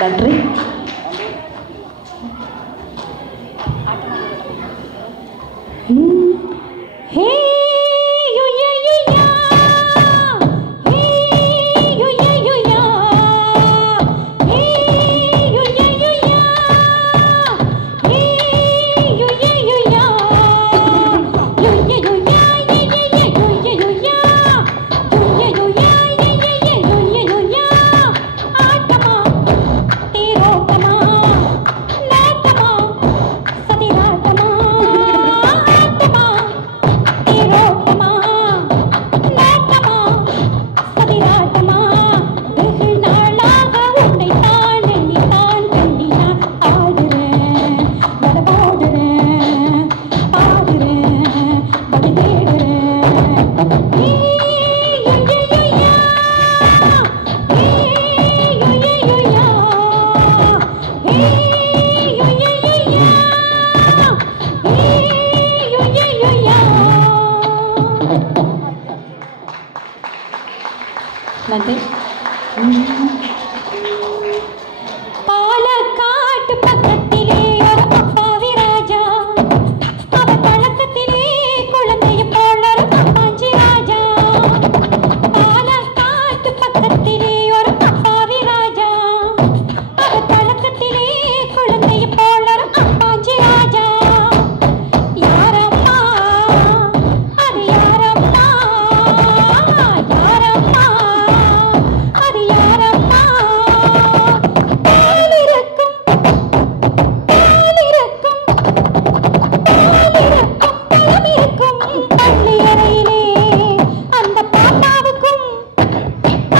நன்றி. நன்றி. பாலக்காட்டு பக்கத்திலே ஒரு அப்பாவி ராஜா, அவர் பழக்கத்திலே குழந்தைய போல ஒரு அப்பாஞ்சி ராஜா. பாலக்காட்டு பக்கத்திலே ஒரு அப்பாவி ராஜா, அவர் பழக்கத்திலே குழந்தைய போல ஒரு அப்பாஞ்சி ராஜா. யாரம்மா அது யாரம்மா, யாரம்மா அது யாரம்மா. பேலிருக்கும் பேலிருக்கும் பேலிருக்கும் பழமிருக்கும் பள்ளி அறையிலே அந்த பாப்பாவுக்கும்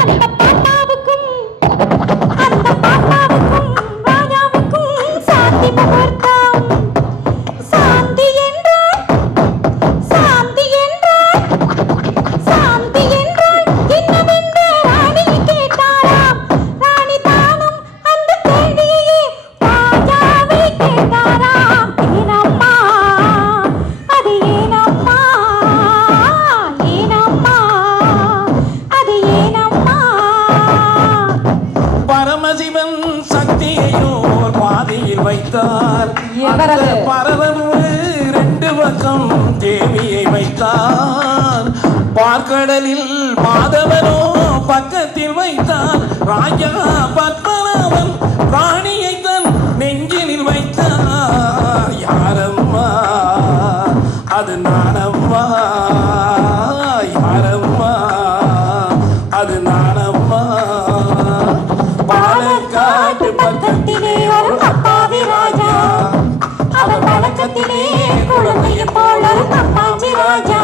அந்த பாப்பாவுக்கும் அந்த பாப்பாவுக்கும் ராஜாவுக்கும் சாந்தி முகூர்த்தம். சாந்தி என்றால் சாந்தி என்றால் சாந்தி என்றால் என்னவென்று ராணி கேட்டாராம். ராணி தானும் அந்த கேள்வியையே ராஜாவை கேட்டாராம். ஏனம்மா அது ஏனம்மா, ஏனம்மா அது ஏனம்மா. பரமசிவன் சக்தியையோர் பாதையில் வைத்தார். அந்த பரவரு 2 பக்கம் தேவியை வைத்தார். பார்க்கடலில் மாதவனோ பக்கத்தில் வைத்தார். ராஜா பத்மநாபன் ராணியை தன் நெஞ்சினில் வைத்தார். யாரம்மா அது நானம்மா, யாரம்மா அது நானம்மா. பாலக்காட்டு பக்கத்திலே ஒரு அப்பாவி ராஜா, அவர் பழக்கத்திலே குழந்தைய போல ஒரு அப்பாஞ்சி ராஜா.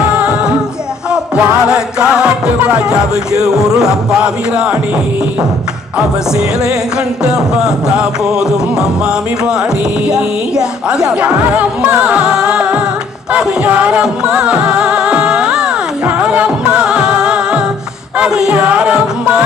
பாலக்காட்டு ராஜாவுக்கு ஒரு அப்பாவி ராணி, அவ சேலை கண்ட பார்த்தா போதும் அம்மாமி வாணி. அது யாரம்மா அது யாரம்மா, யாரம்மா அது யாரம்மா.